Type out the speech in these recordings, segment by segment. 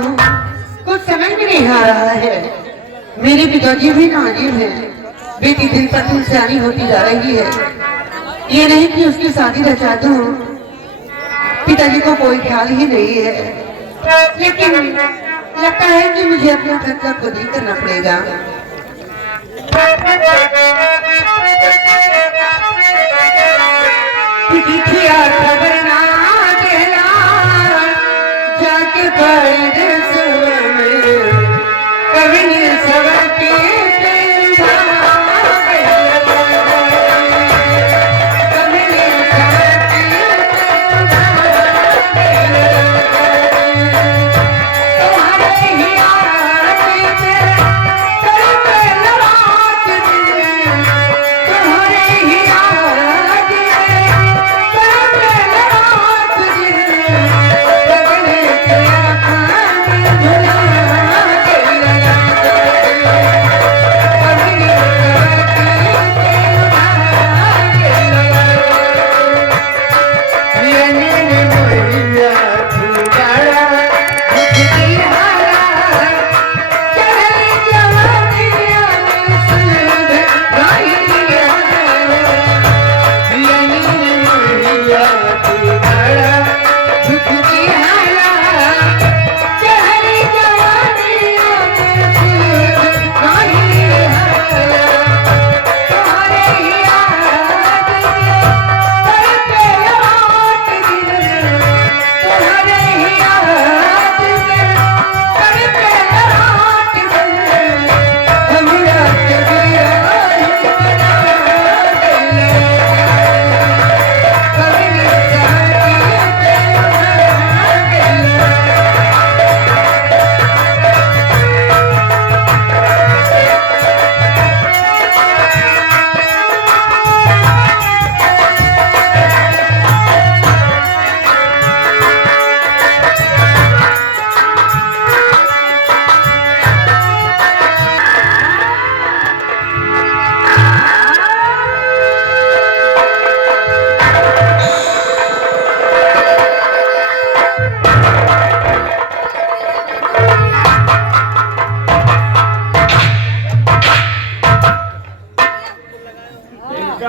कुछ समझ में नहीं आ रहा है। मेरे पिताजी भी नाजिब है, बेटी दिन पर दिन सियानी होती जा रही है। ये नहीं कि उसकी शादी रचा दूं, पिताजी को कोई ख्याल ही नहीं है। लेकिन लगता है कि मुझे अपना खर्चा खुद ही करना पड़ेगा। खबर ना देना जाके परदेस में कभी सबर के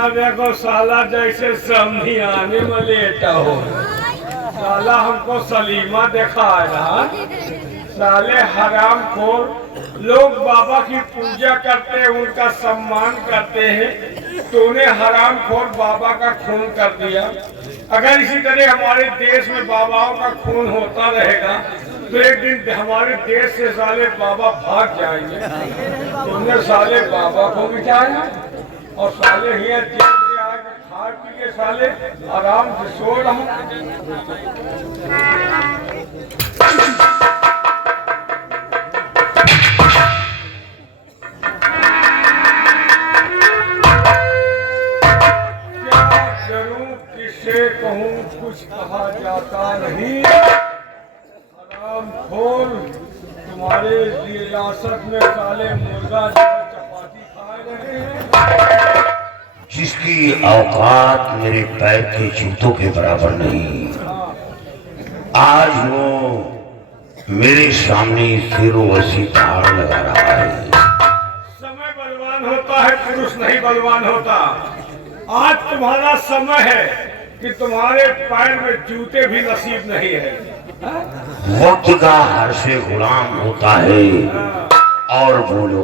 देखो साला जैसे समझियाने में लेटा हो। साला हमको सलीमा दिखा रहा। साले हराम खोर लोग बाबा की पूजा करते हैं, उनका सम्मान करते हैं, तूने हराम खोर बाबा का खून कर दिया। अगर इसी तरह हमारे देश में बाबाओं का खून होता रहेगा तो एक दिन हमारे देश से साले बाबा भाग जाएंगे। तुमने साले बाबा को बिठाया और साले ही जेल में आके खा पी के साले आराम से सो रहा। क्या करूं, किससे कहूं, कुछ कहा जाता नहीं। आराम खोर तुम्हारे रियासत में साले मुर्गा चपाती खा रहे हैं, जिसकी औकात मेरे पैर के जूतों के बराबर नहीं। आज वो मेरे सामने सिरों वसी पहाड़ लगा रहा है। समय बलवान होता है, पुरुष नहीं बलवान होता। आज तुम्हारा समय है कि तुम्हारे पैर में जूते भी नसीब नहीं है। वक्त का हर से गुलाम होता है। और बोलो,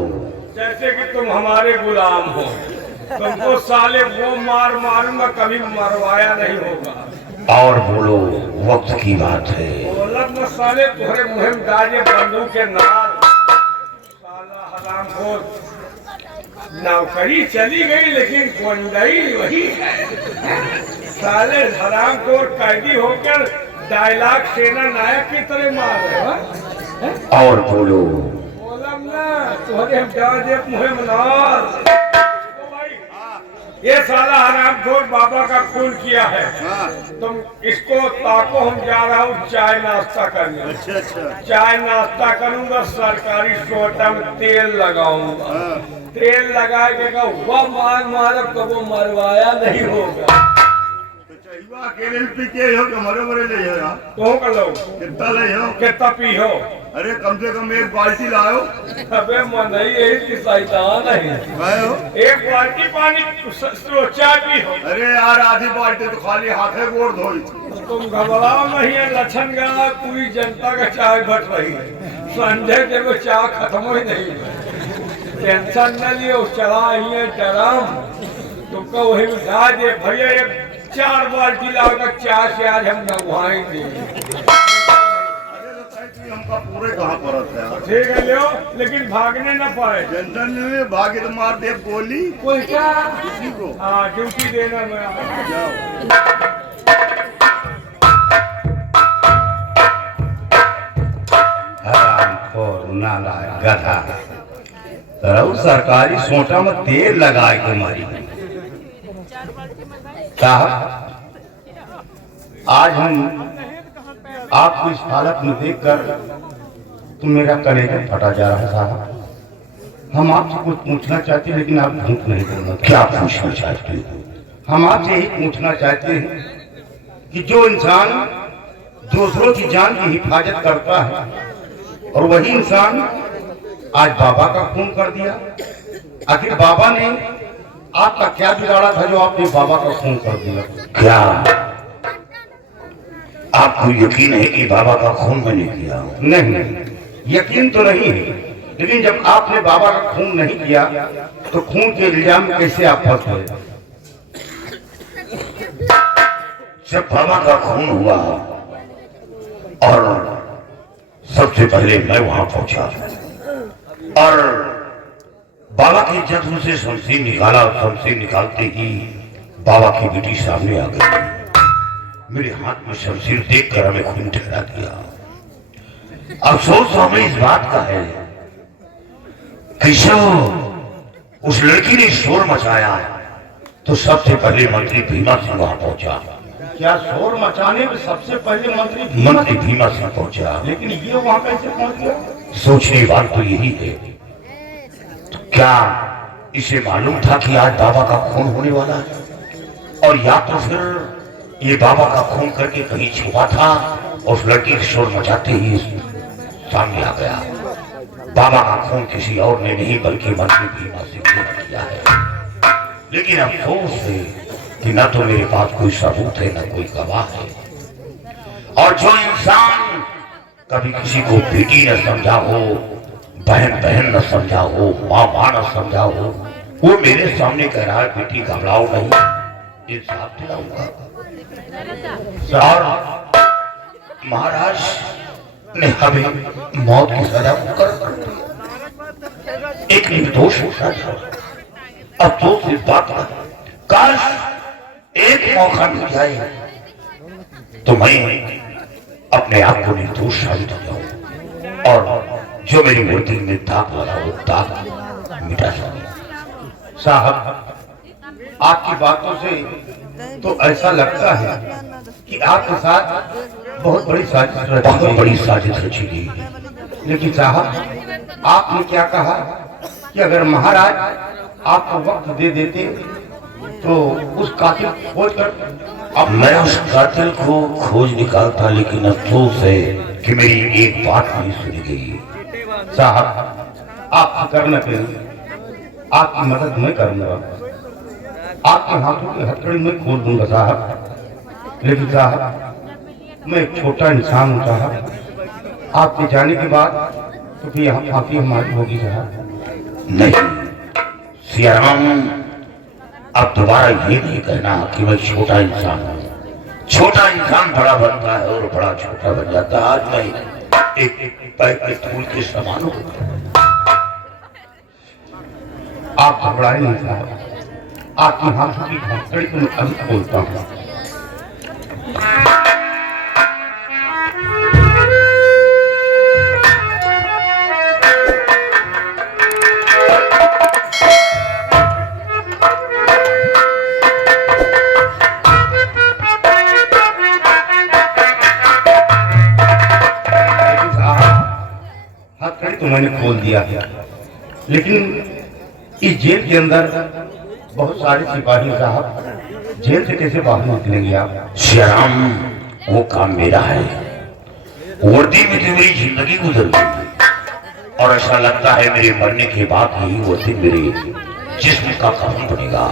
जैसे कि तुम हमारे गुलाम हो। तुमको साले वो मार मारूंगा, कभी मरवाया नहीं होगा। और बोलो, वक्त की बात है। बोला साले तुम्हारे मुँह में डाले बंदूक के नार। साला हराम खोर, नौकरी चली गई लेकिन गुंडाई वही है। साले हराम खोर कैदी होकर डायलॉग सेना नायक की तरह मार रहे हो। और बोलो, बोला ना तुम्हारे हम डाले मुँह में नार। ये साला हराम खोर बाबा का खून किया है। तुम इसको ताको, हम जा रहा हूँ चाय नाश्ता करने। अच्छा। चाय नाश्ता करूंगा, सरकारी सोटा में तेल लगाऊंगा। तेल लगा के वह मार कबो मरवाया नहीं होगा। अकेले पी के हो कि मरे मरे ले हो? तो कर लो कितना ले हो? कितना पी हो? अरे कम से कम एक बाल्टी लाओ। अबे मनई यही की शैतान है। लाओ। एक बाल्टी पानी सोचा भी हो। अरे यार आधी बाल्टी तो खाली हाथे गोड़ धोई। तुम घबराओ नहीं है, लक्षण गया पूरी जनता का चाय घट रही है। संजय के वो चाय खत्म ही नहीं है। टेंशन न लियो, चला है डराम तुमको वही उठा दे भैया। एक 4 बाल्टी लाकर चाय से आज हम नहाएंगे। हमका पूरे कहाँ परत है। ठीक है लियो, लेकिन भागने न पाए। टेंशन नहीं, भागे तो मार दे गोली कोई क्या किसी को। हाँ ड्यूटी देना मैं जाओ। गधा तरह सरकारी सोटा में तेल लगाए के मारी। साहब आज हम आपको इस हालत में देखकर तो मेरा कलेजा फटा जा रहा है। साहब हम आपसे कुछ पूछना चाहते हैं, लेकिन आप झूठ नहीं बोलना। क्या पूछना चाहते हैं? हम आपसे यही पूछना चाहते हैं कि जो इंसान दूसरों की जान की हिफाजत करता है और वही इंसान आज बाबा का खून कर दिया, आखिर बाबा ने आपका क्या बिगाड़ा था जो आपने बाबा का खून कर दिया? क्या आपको यकीन है कि बाबा का खून मैंने किया? नहीं, यकीन तो नहीं है, लेकिन जब आपने बाबा का खून नहीं किया तो खून के इल्जाम में कैसे आप फंस गए? जब बाबा का खून हुआ और सबसे पहले मैं वहां पहुंचा और बाबा की जख्म से शमशीर निकाला। शमशीर निकालते ही बाबा की बेटी सामने आ गई। मेरे हाथ में शमशीर देखकर हमें खून ठहरा दिया। अफसोस हमें इस बात का है कि जब उस लड़की ने शोर मचाया तो सबसे पहले मंत्री भीमा सिंह वहां पहुंचा। क्या शोर मचाने में सबसे पहले मंत्री भीमा सिंह पहुंचा? लेकिन ये वहां कैसे पहुंच गया? सोचने की बात तो यही है, तो क्या इसे मालूम था कि आज बाबा का खून होने वाला है? और या तो फिर ये बाबा का खून करके कहीं छुपा था और उस लड़की के शोर मचाते ही सामने आ गया। बाबा का खून किसी और ने नहीं बल्कि मंत्री भीमा सिंह ने किया है। लेकिन अफसोस है कि न तो मेरे पास कोई सबूत है न कोई गवाह है। और जो इंसान कभी किसी को बेटी न समझा हो, बहन बहन न समझा हो, माँ माँ न समझा हो, वो मेरे सामने कह रहा है बेटी घबराओ नहीं, इंसाफ दिलाऊंगा। और महाराज ने हमें मौत की सजा मुकर्रर कर दी। एक निर्दोष होता था। अफसोस इस बात का, काश एक मौका मिल जाए तो मैं अपने आप को निर्दोष साबित हो जाऊं और जो मेरी मूर्ति में दाग लगा वो दाग मिटा सकूं। साहब आपकी बातों से तो ऐसा लगता है कि आपके साथ बहुत बड़ी साजिश रची गई। लेकिन साहब आपने क्या कहा कि अगर महाराज आपको वक्त दे देते तो उस कातिल खोज कर। अब मैं उस कातिल को खोज निकालता, लेकिन अफसोस है कि मेरी एक बात नहीं सुनी गई। साहब आप फिक्र न करिए, आपकी मदद मैं करूंगा, आपके हाथों की हथकड़ी मैं खोल दूंगा साहब। लेकिन साहब मैं एक छोटा इंसान हूँ साहब, आपके जाने के बाद तो फिर यहाँ फांसी हमारी होगी साहब। नहीं सियाराम, अब दोबारा ये नहीं कहना कि मैं छोटा इंसान हूँ। छोटा इंसान बड़ा बनता है और बड़ा छोटा बन जाता है। आज मैं एक पैर के धूल के समान हूँ। आप घबराए नहीं साहब, आपकी हाथों की हथकड़ी को मैं अभी खोलता हूँ। हथकड़ी तो मैंने खोल दिया है, लेकिन इस जेल के अंदर बहुत सारे सिपाही साहब, जेल से कैसे बाहर निकलेंगे आप? श्याम वो काम मेरा है। वर्दी में तो मेरी जिंदगी गुजर गई और ऐसा लगता है मेरे मरने के बाद यही वर्दी मेरे जिस्म का कफन बनेगा।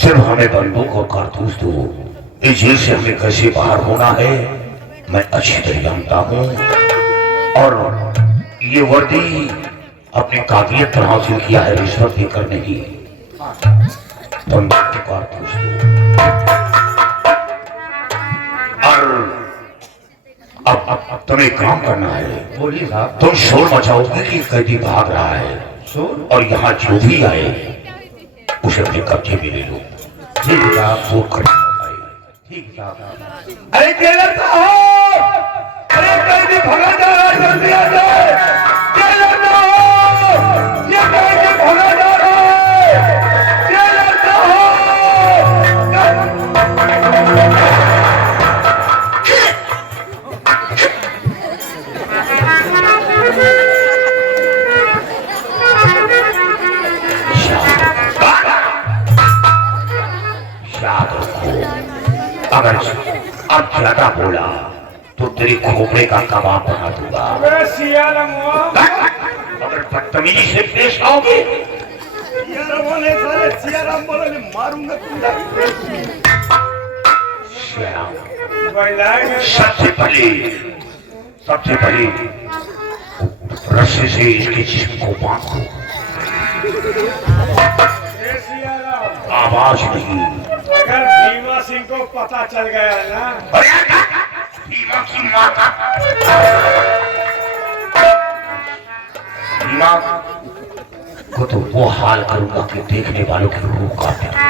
सिर्फ हमें बंदूक और कारतूस दो, इस जेल से हमें कैसे बाहर होना है मैं अच्छी तरह जानता हूँ। और ये वर्दी अपनी काबिलियत पर हासिल किया है, रिश्वत देकर नहीं। बंदूक और कारतूस दो। और अब तुम्हें काम करना है। बोलिए साहब। तुम शोर मचाओगे कि कैदी भाग रहा है, और यहाँ जो भी आए उसे अपने कब्जे में ले लो। ठीक है साहब। वो खड़े ठीक साहब। अरे जेलर साहब, अरे कैदी भागा जा रहा है, जल्दी आ जाए। जेलर साहब, ये कैदी भागा जा रहा है। जेलर याद रखो, अगर अब ज्यादा बोला तो तेरे खोपड़े का कबाब बना दूंगा। अबे सियालमुआ, अगर बदतमीजी से पेश आओगे सियाराम बोले मारूंगा तुमको। सबसे पहले रस्से से इसके जिस्म को बांधो, आवाज नहीं। अगर भीमा सिंह को पता चल गया ना, भीमा की माता, भीमा को तो वो हाल करूंगा कि देखने वालों की रूह काट देगी।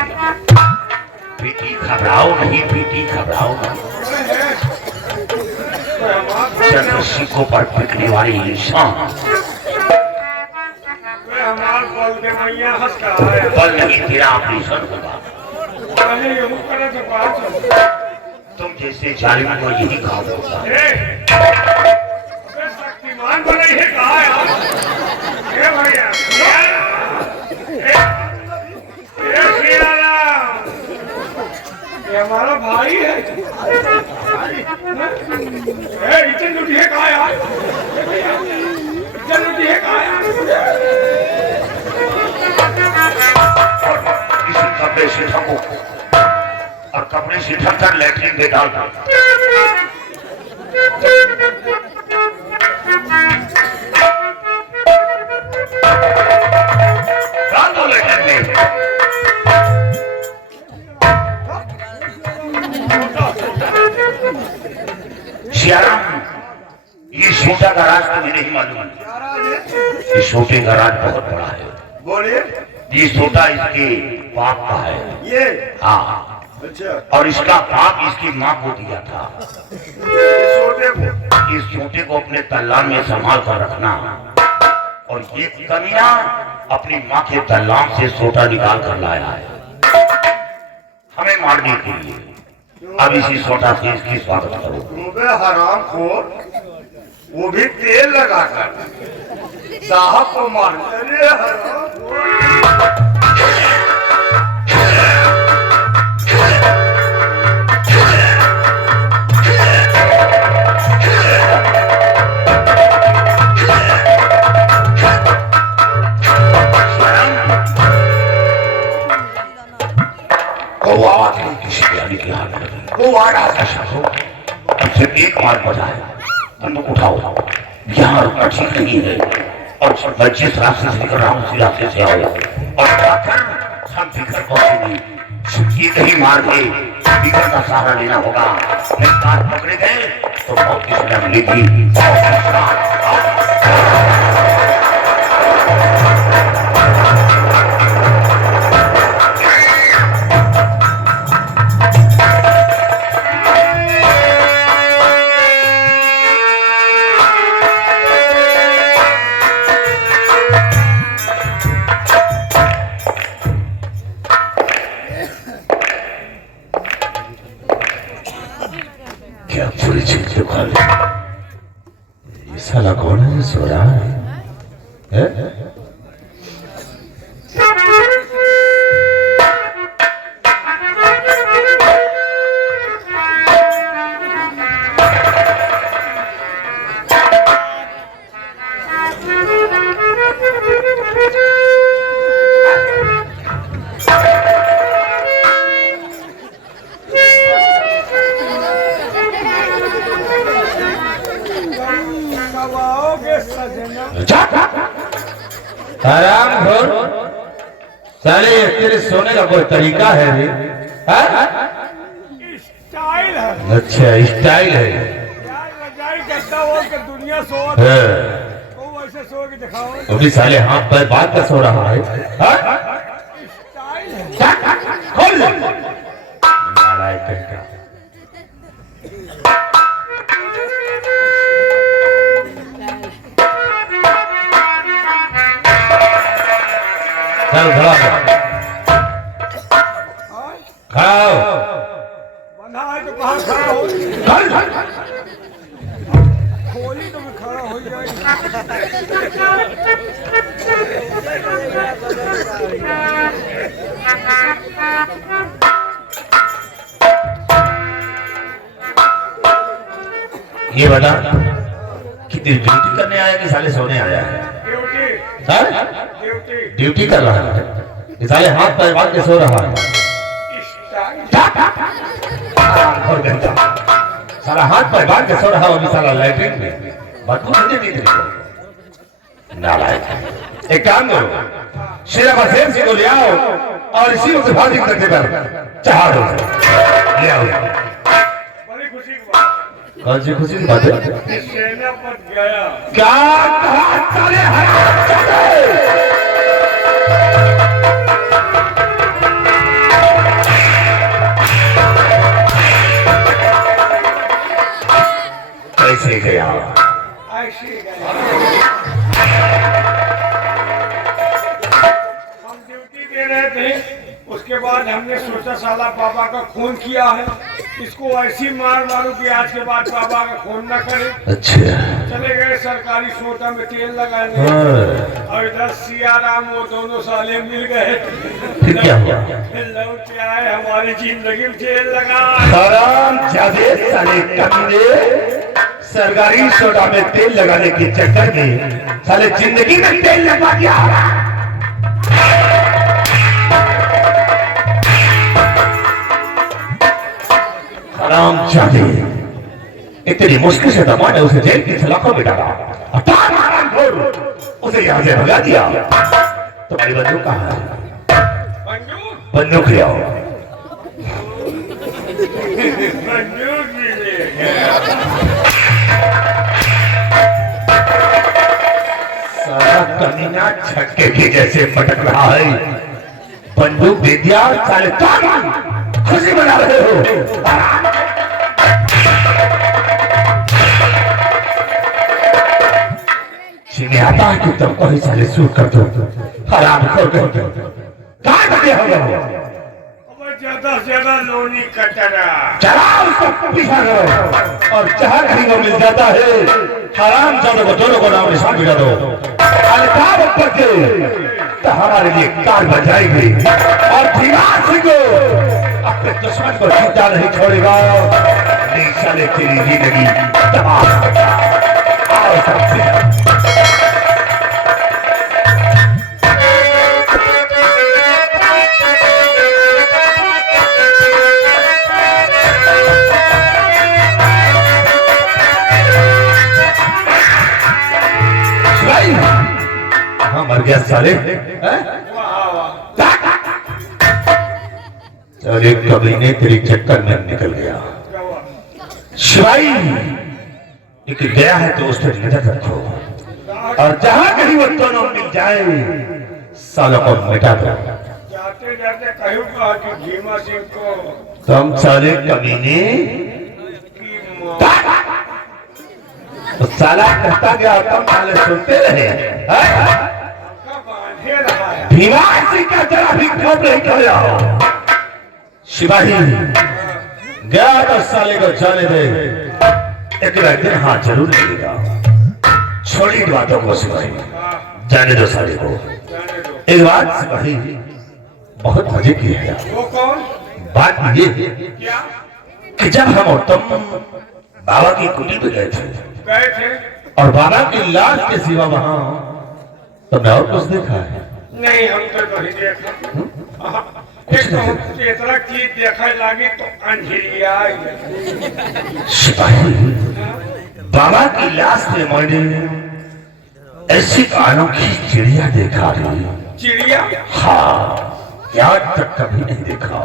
बेटी घबराओ नहीं, बेटी घबराओ नहीं। चंद्र सिंह पर पिटने वाले इंसान हमार बल के मैया हंस कहा है। बल नहीं, तेरा ऑपरेशन होगा। पहले यूं करे तो बात हो। तुम जैसे जालिम को यही काम होगा। शक्तिमान बने ही कहा यार। ए भैया, ये हमारा भाई है। इतनी लुटी है कहा यार, इतनी लुटी है कहा यार। इसी कपड़े से ढको और कपड़े से ढककर लैट्रिन में डाल दो। डाल दो लैट्रिन में। श्याराम, ये छोटा का राज तुम्हें नहीं मालूम। ये छोटे का राज बहुत बड़ा है। बोलिए। ये छोटा इसके बाप का है। ये हाँ, अच्छा। और इसका बाप इसकी माँ को दिया था। छोटे को इस छोटे को अपने तल्लान में संभाल कर रखना, और ये कमीना अपनी माँ के तल्लान से छोटा निकाल कर लाया है हमें मारने के लिए। अब इसी छोटा से इसकी स्वागत करो। तुम्हें हराम खोर, वो भी तेल लगाकर साहब को मारते। अरे हराम खोर। सिर्फ एक बार बजाए, बंदूक उठाओ, यहाँ रुकना ठीक नहीं है। और मैं जिस रास्ते से निकल रहा हूँ उसी रास्ते से आओ, और आकर हम फिक्र पहुंचेंगे। ये कहीं मार के फिक्र का सहारा लेना होगा। नहीं कार पकड़े गए तो बहुत की सजा मिलेगी। क्या पूरी चीज दिखा ले? ये साला कौन है जो सो रहा है? हराम खोर, साले तेरे सोने का कोई तरीका है रे? स्टाइल है अच्छा स्टाइल है। यार, रजाई कहता हो कि दुनिया सो वो वैसे सो के दिखाओ। अभी साले हाथ पैर बात का सो रहा है। स्टाइल है। खोल दे। नालायक कहीं का। चल खड़ा हो। खाओ। बना है तो कहाँ खड़ा हो? चल। खोली तो भी खड़ा हो जाएगी। ये बता कितनी ड्यूटी करने आया कि साले सोने आया है? ड्यूटी हाँ? ड्यूटी ड्यूटी कर रहा है कि साले हाथ पैर बांध के सो रहा है। और गंदा साला हाथ पैर बांध के सो रहा है। अभी साला लैट्रिन में बदबू नहीं देती तेरे को। नालायक। एक काम करो, शेरा बसेर से को ले आओ और इसी वक्त फांसी करके कर चढ़ा दो। ले आओ। बड़ी खुशी की बात कौन सी खुशी की बात है? है। सेनापत गया। क्या कहा साले हरामजादे? कैसे गया? ऐसे गया। हम ड्यूटी दे रहे थे, उसके बाद हमने सोचा साला बाबा का खून किया है, इसको ऐसी मार मारू कि आज के बाद बाबा का खून न करे। अच्छा। चले गए सरकारी सोटा में तेल लगाने और इधर सियाराम वो दोनों साले मिल गए। फिर क्या हुआ? फिर लौट के आए, हमारी जिंदगी में तेल लगा। हरामजादे साले कमीने, सरकारी सोडा में तेल लगाने के चक्कर में साले जिंदगी में तेल लगा दिया। हरामजादे, इतनी मुश्किल से दमा ने उसे जेल की सलाखों में डाला और तार मारा घोर उसे यहाँ से भगा दिया। तुम्हारी बंदूक कहाँ है? बंदूक बंदूक ले आओ। बंदूक भी ले गए। साला कमीना छक्के के जैसे पटक रहा है। बंदूक दे दिया, साले तार खुशी मना रहे हो। जिन्हें आता है कि तुमको ही साले सूट कर दो। हराम खोर कर दो। कहाँ लगे हो? अब ज्यादा से ज्यादा लोनी कचरा। चलाओ उसको पीछा करो और जहाँ कहीं वो मिल जाता है हराम जादों को दोनों को नाम निशान गिरा दो। अलकाब ऊपर के तो हमारे लिए कार बजाएगी और धीमान सिंह को अपने दुश्मन को जीता नहीं छोड़ेगा। नहीं साले तेरी जिंदगी तबाह। आओ सब मर गया साले। साले कमीने तेरे चक्कर में निकल गया। शिवाई एक गया है तो उस पर नजर रखो और जहां कहीं वो दोनों मिल जाए सालों को मिटा दो। जाते जाते कहूँ कहा कि भीमा सिंह को तुम साले कमीने की मौत तो साला कहता गया तुम साले सुनते रहे। का बांधे रहा है। भीमा सिंह का जरा भी खोप नहीं किया। शिवाही गया तो साले को जाने दे। एक दिन हाथ जरूर लगेगा। छोड़ी बातों को सिपाही, जाने दो साले को। जाने दो। एक बात सिपाही बहुत मजे की है। वो कौन? बात ये क्या कि जब हम और तुम बाबा की कुटी पे गए थे गए थे? और बाबा की लाश के सिवा वहां तुमने और कुछ देखा है? नहीं, हम तो नहीं देखा। एक तो हम इतना चीज देखा लगी तो अंधेरिया आई। सिपाही बाबा की लाश में मैंने ऐसी अनोखी चिड़िया देखा रे। चिड़िया? हाँ, क्या तक कभी नहीं देखा।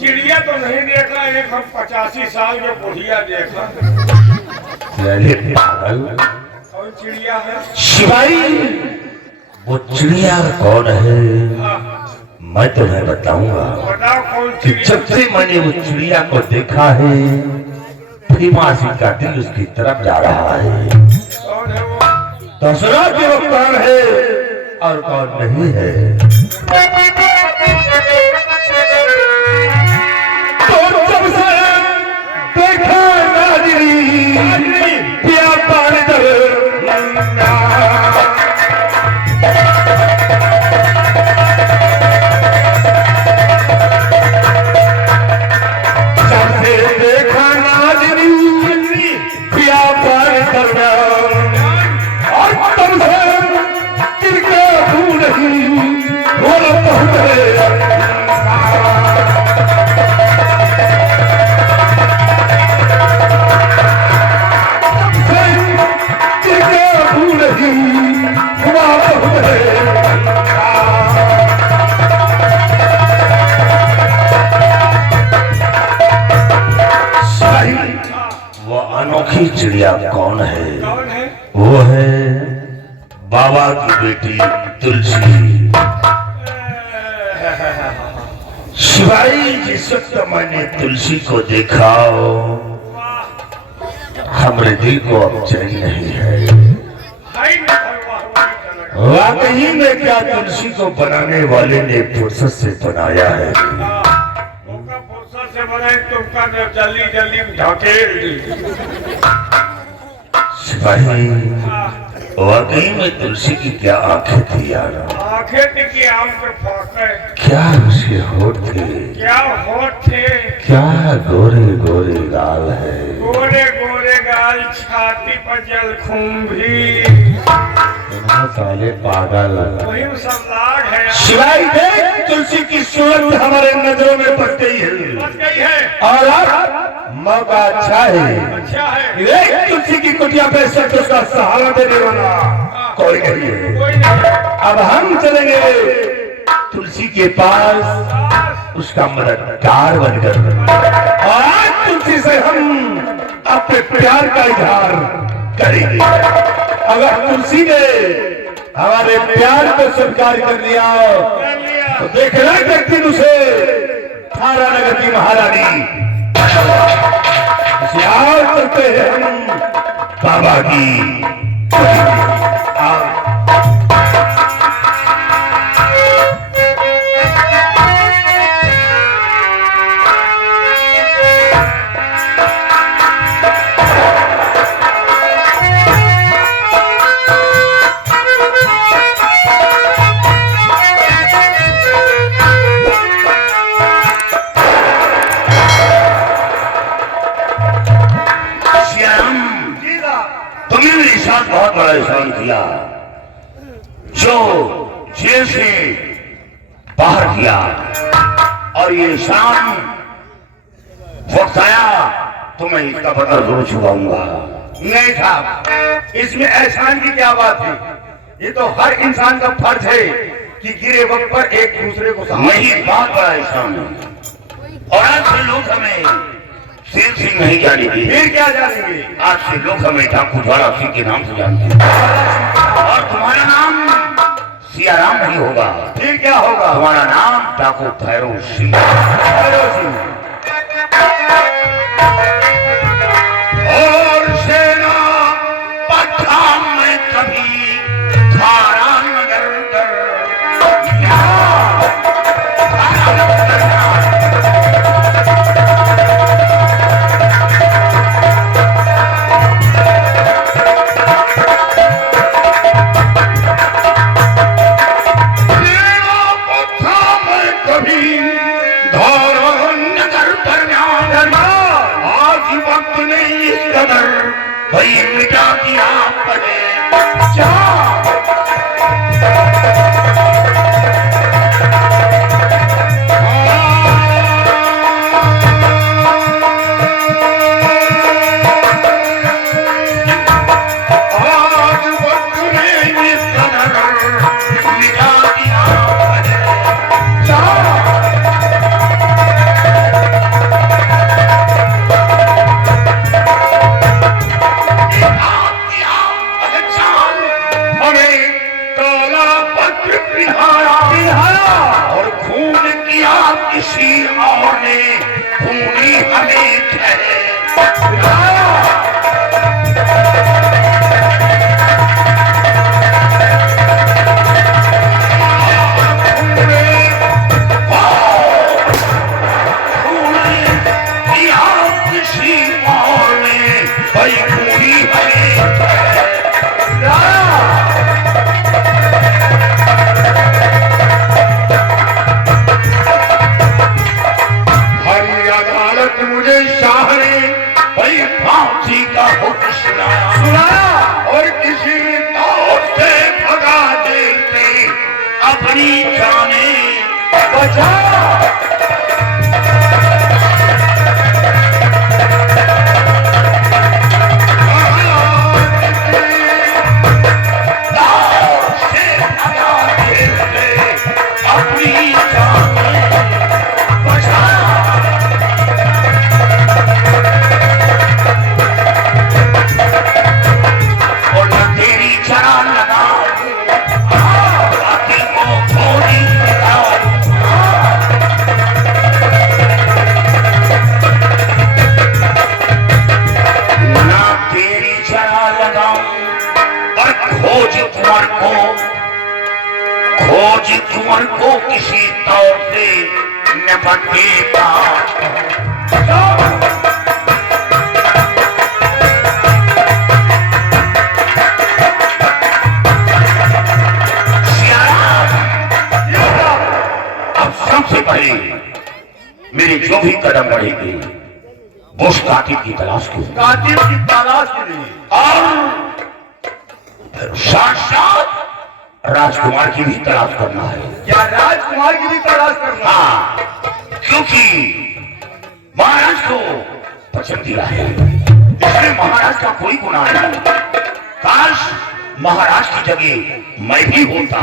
चिड़िया तो नहीं देखा, एक हम 85 साल के बुढ़िया देखा। अरे पागल, कौन चिड़िया है? शिवाई, वो चिड़िया कौन है? हाँ, मैं तुम्हें बताऊंगा। बताओ कौन कि चिड़िया? जब से मैंने वो चिड़िया को देखा है, भीमासी का दिल उसकी तरफ जा रहा है। कौन है वो? तो सुना कि वो कौन है और कौन नहीं है। तो जब से देखा नाजरी, पिया पानी दर, जब से देखा नाजरी, पिया पानी दर, और तब से तिनके भूल ही बोल पहुंचे। वो अनोखी चिड़िया कौन है? कौन है? वो है बाबा की बेटी तुलसी। शिवाई, जिस वक्त मैंने तुलसी को देखा, हमारे दिल को अब चैन नहीं है। हाय न भगवान, वाकई में क्या तुलसी को बनाने वाले ने फुर्सत से बनाया है। उनका फुर्सत से बनाए तुमका जल्दी जल्दी ढकेल दी। शिवाई, वाकई में तुलसी की क्या आंखें थी यार। आंखें टिकी आम के फाके, क्या उसके होठ थे, क्या होठ थे, क्या गोरे गोरे गाल है। गोरे गोरे गाल, छाती पर जलखून भी, साले पागल। वही सब लाग है। शिवाई, देख तुलसी की सूरत हमारे नजरों में पड़ गई है, बच गई है। और अब मौका अच्छा है। अच्छा है, एक तुलसी की कुटिया पे सच उसका सहारा देने वाला कोई नहीं है। कोई नहीं। अब हम चलेंगे तुलसी के पास उसका मददगार बनकर, और आज तुलसी से हम अपने प्यार का इजहार करेंगे। अगर तुलसी ने हमारे प्यार को स्वीकार कर लिया कर लिया। तो देखना एक दिन उसे थारा नगर की महारानी याद करते हैं हम बाबा की। बहुत बड़ा एहसान किया, जो जेल से बाहर किया, और ये एहसान वक्त आया तो मैं इसका पता जरूर छुपाऊंगा। नहीं साहब, इसमें एहसान की क्या बात है? ये तो हर इंसान का फर्ज है कि गिरे वक्त पर एक दूसरे को नहीं, बहुत बड़ा एहसान है। और आज से लोग हमें शेर सिंह नहीं जानेंगे। फिर क्या जानेंगे? आज से लोग हमें ठाकुर ज्वाला सिंह के नाम से जानते हैं। और तुम्हारा नाम सियाराम नहीं होगा। फिर क्या होगा? तुम्हारा नाम ठाकुर भैरव सिंह। और सेना पठान में कभी थारा नगर भाई मिटा दिया पड़े जा पत्र पिहारा और खून किया किसी और ने, खूनी हमें ठहराया। मुझे शाह ने भाई फांसी का हुक्म सुनाया और किसी दौर से भगा देते अपनी जाने बचा। कुंवर को किसी तौर से निपटेगा। अब सबसे पहले मेरे जो भी कदम बढ़ेंगे वो उस कातिल की तलाश के लिए और साथ राजकुमार की भी तलाश करना है। क्या राजकुमार की भी तलाश करना? हाँ, क्योंकि महाराज को पसंद दिया है, इसमें महाराज का कोई गुनाह नहीं। काश महाराज की जगह मैं भी होता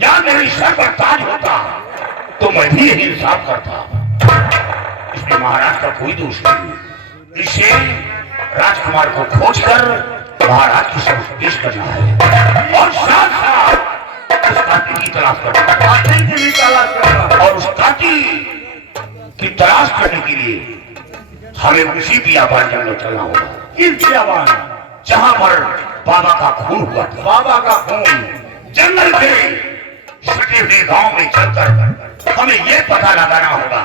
या मेरे सर पर ताज होता तो मैं भी यही इंसाफ करता। इसमें महाराज का कोई दोष नहीं। इसे राजकुमार को खोजकर महाराज की समक्ष पेश करना है और साथ साथ उस कातिल की तलाश करना। और उस कातिल की तलाश करने के लिए हमें उसी बियाबान जंगल चलना होगा। किस बियाबान? जहां पर बाबा का खून हुआ था। बाबा का खून जंगल के सटे हुए गांव में चलकर हमें यह पता लगाना होगा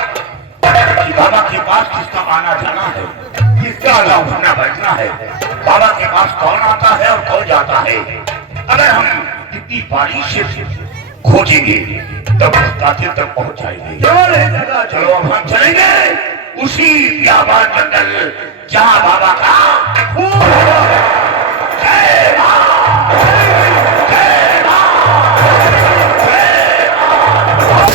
कि बाबा के पास किसका आना जाना है, किसका उठना बैठना है, बाबा के पास कौन आता है और कौन जाता है। अगर हम इतनी बारीक से खोजेंगे तब उस कातिल तक पहुंच जाएंगे। चलो अब हम चलेंगे उसी बियाबान जंगल जहां बाबा का खून हुआ। जय मां, जय मां, जय मां।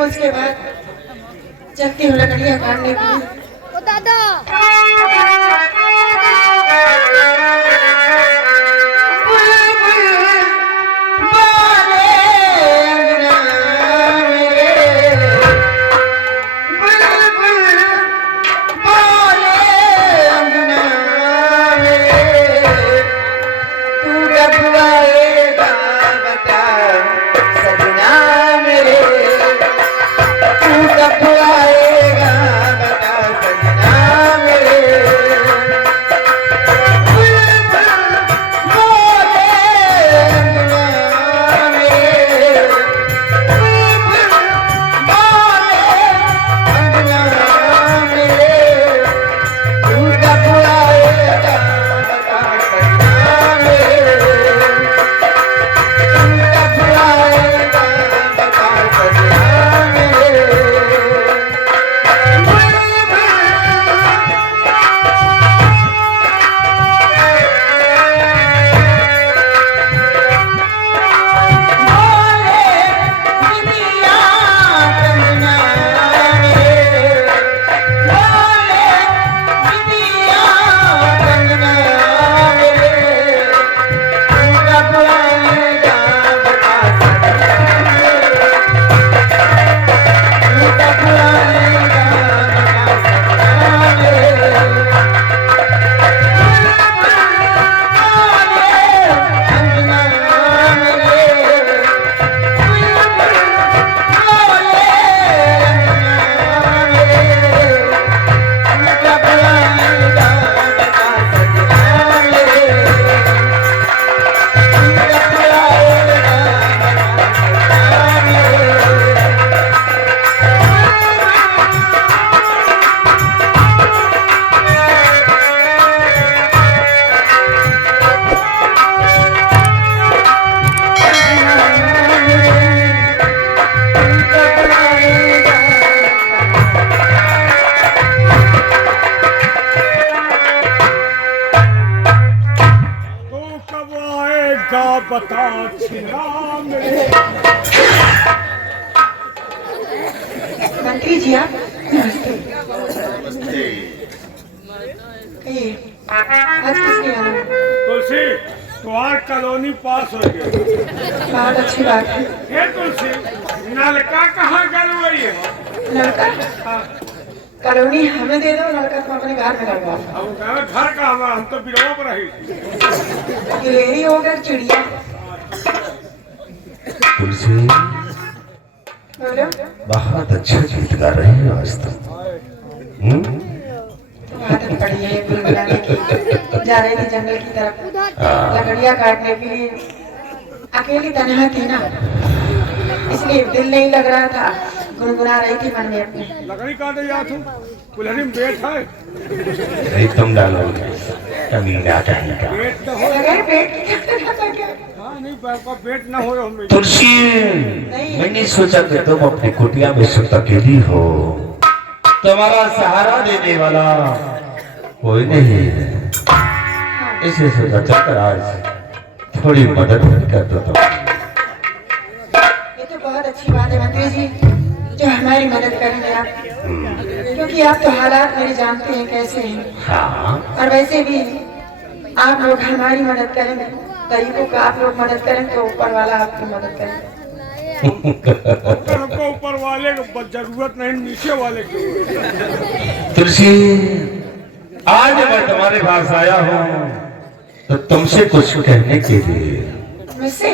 उसके बाद चलती हूँ लकड़ियाँ काटने के लिए। ओ दादा आएगा बता सजना मेरे। बता छिना मेरे। मंत्री जी आप नमस्ते। आज किसके यहाँ? तुलसी तुम्हार कॉलोनी पास हो गई। बहुत अच्छी बात है। हे तुलसी नलका कहाँ गलवाई है? लड़का हाँ, कॉलोनी हमें दे दो, लड़का तुम अपने घर में लगवा दो। अब घर का हमारा, हम तो बिरवा पर रही। गिलेरी हो गई चिड़िया। तुलसी बोलो बहुत अच्छा गीत गा रहे हैं आज तुम। आदत पड़ी है गुल मिलाने की। जा रही थी जंगल की तरफ लकड़ियाँ काटने के लिए, अकेली तनहा थी ना, इसलिए दिल नहीं लग रहा था, गुनगुना रही थी मन में अपने। लकड़ी काटे जा तू कुल्हड़ी में बेट है। नहीं तुम डालोगे कमीना कहेगा। बेट तो हो। लगे पेट की क्या? हाँ नहीं का बेट ना हो हमें। तुलसी मैंने सोचा कि तुम अपनी कुटिया में सुत अकेली हो, तुम्हारा सहारा देने वाला कोई नहीं है, इसे सोचा चक्कर आज थोड़ी मदद कर दो तुम। ये तो बहुत अच्छी बात है मंत्री जी, जो हमारी मदद करेंगे आप, क्योंकि आप तो हालात मेरे जानते हैं कैसे हैं। हाँ और वैसे भी आप लोग हमारी मदद करेंगे, गरीबों का आप लोग मदद करें तो ऊपर वाला आपकी मदद करें। हमको ऊपर वाले को जरूरत नहीं, नीचे वाले की। तुलसी आज मैं तुम्हारे पास आया हूँ तो तुमसे कुछ कहने के लिए। मुझसे?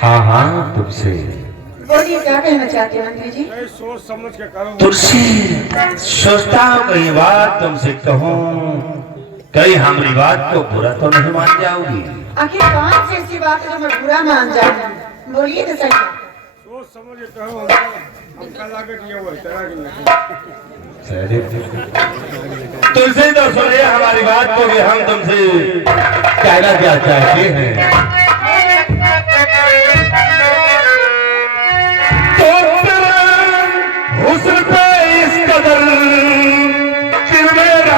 हाँ हाँ तुमसे। बोलिए क्या कहना चाहते हैं मंत्री जी? नहीं, सोच समझ के करो। तुलसी सोचता हूँ कई बात तुमसे कहूँ, कहीं हमारी बात को बुरा तो नहीं मान जाओगी? आखिर कौन सी ऐसी बात है जो मैं बुरा मान जाऊँ? बोलिए तो सही। सोच समझ के कहो। हमका लागत ये हुआ तरह की नहीं। तुलसी तो सुनिए हमारी बात को कि हम तुमसे कहना क्या चाहते हैं। तो हुस्न पे इस कदर दिल मेरा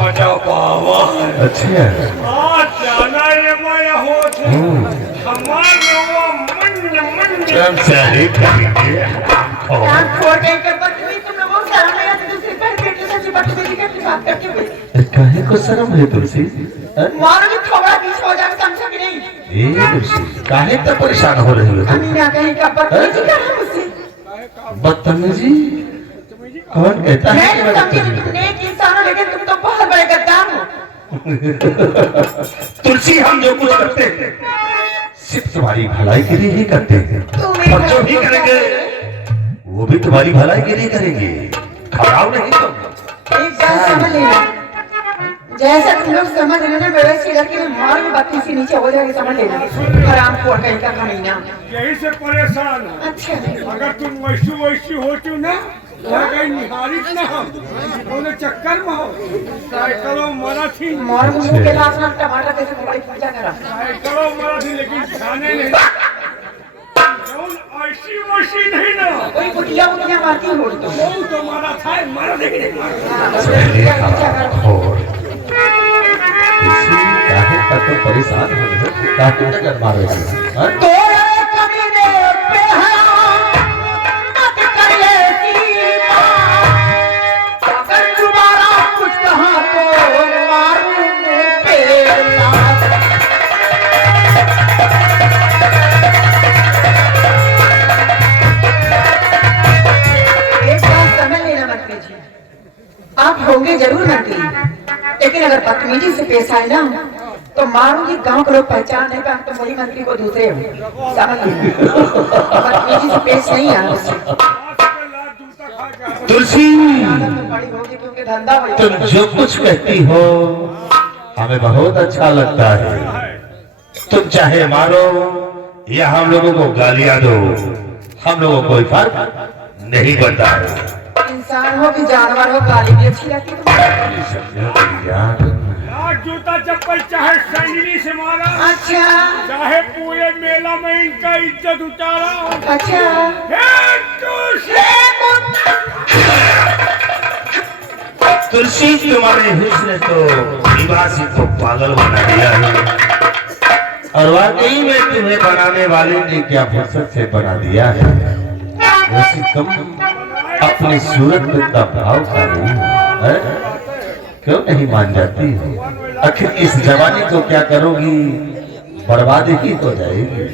मजा पावा। अच्छा जाना ये माया हो हमारे वो मन चलिए करेंगे। आँख खोल के बदतमीज तुम लोगों को शर्म नहीं आती? दूसरी पहन बेटे से बदतमीजी करके बात करते हुए काहे को शर्म है तुलसी? मारोगे थोड़ा बीच हो जाए, समझो कि नहीं? ए तुलसी काहे तो परेशान हो रही हो तुम? अमीना कहीं का बदतमीजी कर रहा है मुझसे। बदतमीजी कौन कहता है कि मैं मैं समझी बदतमीजी तुम नेक इंसान हो, लेकिन तुम तो बहुत बड़े गद्दार हो। तुलसी हम जो कुछ करते हैं सिर्फ तुम्हारी भलाई के लिए ही करते हैं, और जो भी करेंगे वो भी तुम्हारी भलाई के लिए करेंगे। खराब नहीं तुम। एक बात समझ लेना, जैसा तुम लोग समझ लेना वैसे लड़की में मार में बत्ती से नीचे हो जाएगी, समझ लेना। हराम खोर कहीं का कमीना। यही से परेशान है। अच्छा अगर तुम वैसी होती ना कहीं निहारित ना हो उन्हें चक्कर में हो साइकिलों मरा थी। मार मुंह के लाश ना टमाटर कैसे तुम्हारी पूजा करा। साइकिलों मरा थी लेकिन खाने नहीं। ऐसी नहीं ना कोई कुटिया उटिया मारती हो तो वो तो मारा था, मारा लेकिन नहीं मारा। काहे तक तो परेशान हो रहे हो? काहे तक मारोगे? हाँ? तोरे कमीने पे मत करिए सीमा, अगर दोबारा कुछ कहा तो मारूंगे पेला। एक बात समझ लेना मंत्री जी, आप होंगे जरूर मंत्री, लेकिन अगर बदतमीजी से पेश आए ना तो मारूंगी, गांव के लोग पहचान नहीं पाए तो वही मंत्री को दूसरे हो। समझ लीजिए, बदतमीजी से पेश नहीं है मुझसे। तुलसी, आदत तो बड़ी होगी क्योंकि धंधा बड़ी तुम जो कुछ कहती हो हमें बहुत अच्छा लगता है। तुम चाहे मारो या हम लोगों को गालियां दो, हम लोगों को कोई फर्क नहीं पड़ता है। इंसान हो कि जानवर हो, गाली भी अच्छी लगती है आज जूता चप्पल चाहे सैंडली से मारा, अच्छा चाहे पूरे मेला में इनका इज्जत उतारा। अच्छा तुलसी, तुम्हारे हुस्न तो निवासी को पागल बना दिया है, और वाकई में तुम्हें बनाने वाले ने क्या फुर्सत से बना दिया है। वैसे तुम अपनी सूरत में इतना भाव खा रही हो, क्यों नहीं मान जाती हो? आखिर इस जवानी को क्या करोगी, बर्बादी ही हो जाएगी।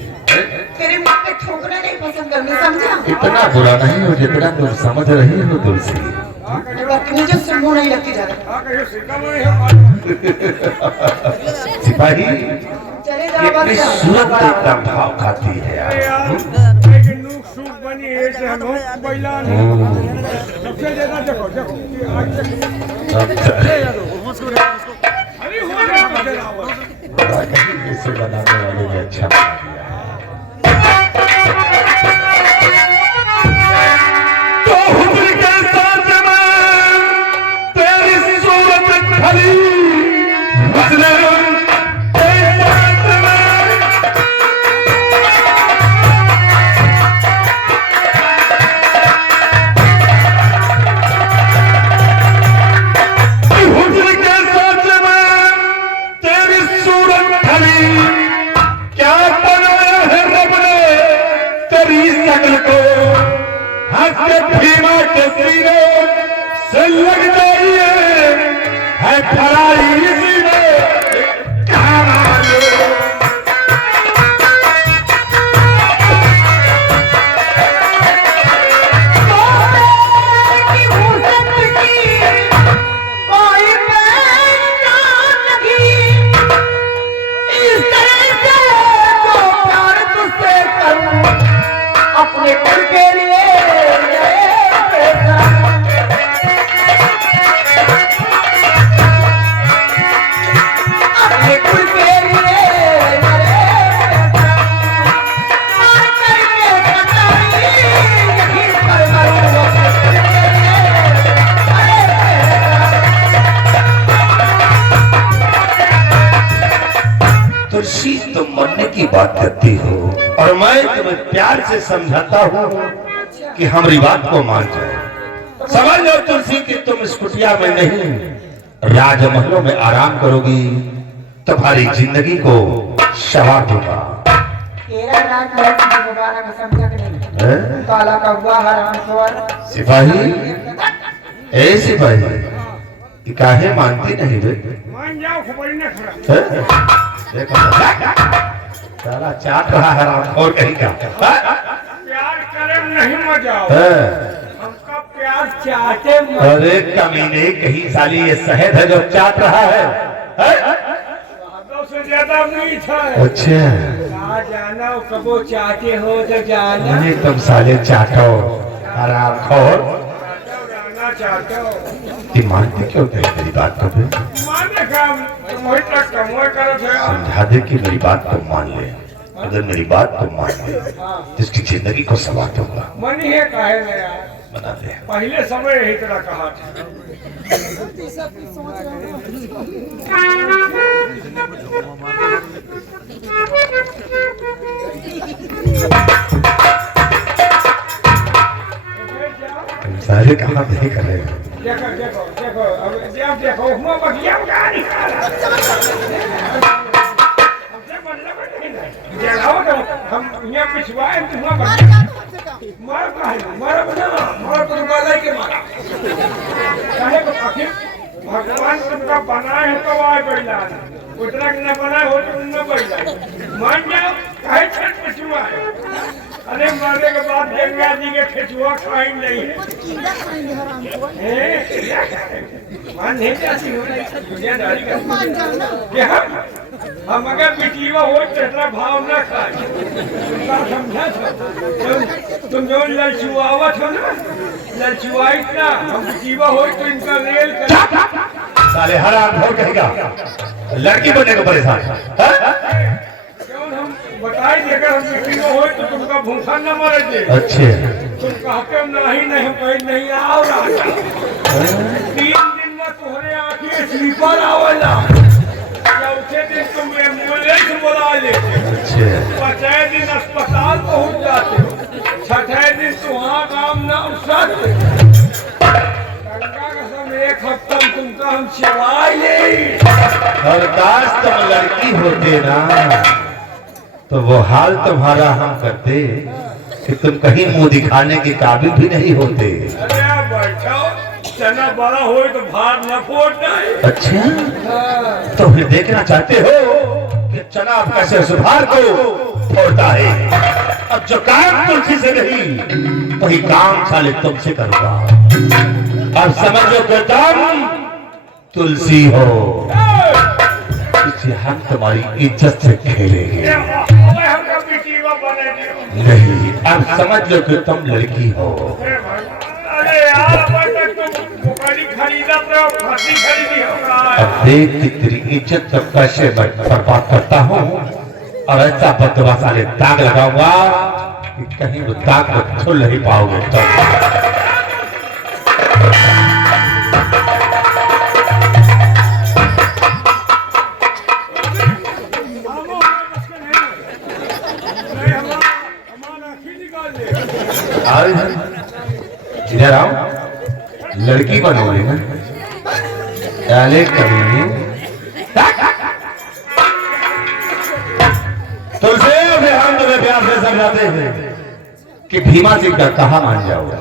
तेरे मुंह पे थूकना नहीं पसंद करूंगी, समझा? इतना बुरा नहीं हो जितना तुम समझ रही हो तुलसी। बदतमीजी से मुंह नहीं लगती ज्यादा। सिपाही, चले जाओ, ये बस जाओ। सूरत का इतना भाव खाती है यार। बनी है कि हम बैला सबसे ज्यादा देखो देखो अरे हो जाएगा इसे बनाने वाले ने अच्छा बना दिया है। तो हुस्न के साथ में तेरी सूरत खली, हुस्न के साथ में हुस्न के साथ में तेरी सूरत खली, क्या बनाया है रब ने तेरी शक्ल को, हंस के भीमा के सीने से लग जाइए है फराई इसी में कहाँ मालूम। अपने कुल के लिए अपने कुल के लिए तुलसी, तुम मरने की बात करती हो और मैं तुम्हें प्यार से समझाता हूँ कि हमारी बात को मान जाओ। समझ लो तुलसी कि तुम इस कुटिया में नहीं राजमहलों में आराम करोगी, तुम्हारी जिंदगी को सवार दूंगा। तेरा राज है कि दोबारा का समझा कि नहीं? काला का हुआ हरामखोर। सिपाही, ए सिपाही, ये काहे मानती नहीं बे? मान जाओ खबर न खरा देखो साला चाट रहा है और कहीं का। प्यार करे नहीं मजा हमका प्यार चाहते अरे कमीने, कहीं साली ये शहद है जो चाट रहा है? से ज्यादा नहीं था। अच्छा, कहा जाना कबो चाहते हो तो जाना, नहीं तुम साले चाटो हरामखोर। जाना चाहते हो ये मानते क्यों नहीं मेरी बात को बे? माने काम तुम्हें तक कमोय कर थे। समझा दे कि मेरी बात को मान ले, अगर मेरी बात को मान ले तो इसकी जिंदगी को संवार दूंगा। मन है काहे ना यार, बना दे। पहले समय यही तरह कहा था। तुम सारे कहाँ देख रहे हो? देखो देखो देखो अब जब देखो हुआ बगिया का निकाला हमसे मतलब नहीं है जलाओ तो हम यहाँ पिछवाए तो हुआ बगिया मार का है मारा बना मार तो वाला के मारा चाहे तो आखिर भगवान तुमका बनाए तो आए बैला उतना न बनाए हो तो न बन जाए मान जाओ काहे छठ पछुआ है अरे मरने के बाद गंगा जी के खेचुआ खाई नहीं है मान नहीं जाती हो दुनियादारी का क्या हम अगर बिटिया हो तो इतना भाव न खाए समझा तुम जो ललचुआवत हो ना ललचुआई ना हम बिटिया हो तो इनका रेल कर साले हराम हो कहेगा लड़की बनने को परेशान हम बताई देकर हम बिटिया हो तो तुमका भूखा न मरे दे अच्छे तुम कहते नहीं हम कहीं नहीं आओ 3 दिन में तुम्हारे आँखें स्लीपर आवेला चौथे दिन तुम एम्बुलेंस बुला लेते अच्छे 5वें दिन अस्पताल पहुंच जाते हो 6ठे दिन तुहां काम न उसते गंगा कसम 1 हफ्ता में तुमका हम चलाए ले और काश तुम लड़की होते ना तो वो हाल तुम्हारा हम करते कि तुम कहीं मुंह दिखाने के काबिल भी नहीं होते। अरे बैठो चना बड़ा हो तो भार न फोड़ना है अच्छा तो फिर देखना चाहते हो कि चना अब कैसे सुधार को फोड़ता है। अब जो काम तुलसी से नहीं वही काम साले तुमसे करूंगा। अब समझो कि तुम तुलसी हो इसलिए हम तुम्हारी इज्जत से खेलेंगे नहीं। अब समझ लो कि तुम लड़की हो। अरे यार खरीदा तो खरीदी होगा अब देख कि तेरी इज्जत तो कैसे मैं बर्बाद करता हूँ और ऐसा बदवा साले दाग लगाऊंगा कि कहीं वो दाग को खुल नहीं पाओगे तो। इधर आओ लड़की बनोगे ना डाले कभी तुलसे हम तुम्हें प्यार से समझाते हैं कि भीमा सिंह का कहा मान जाओगे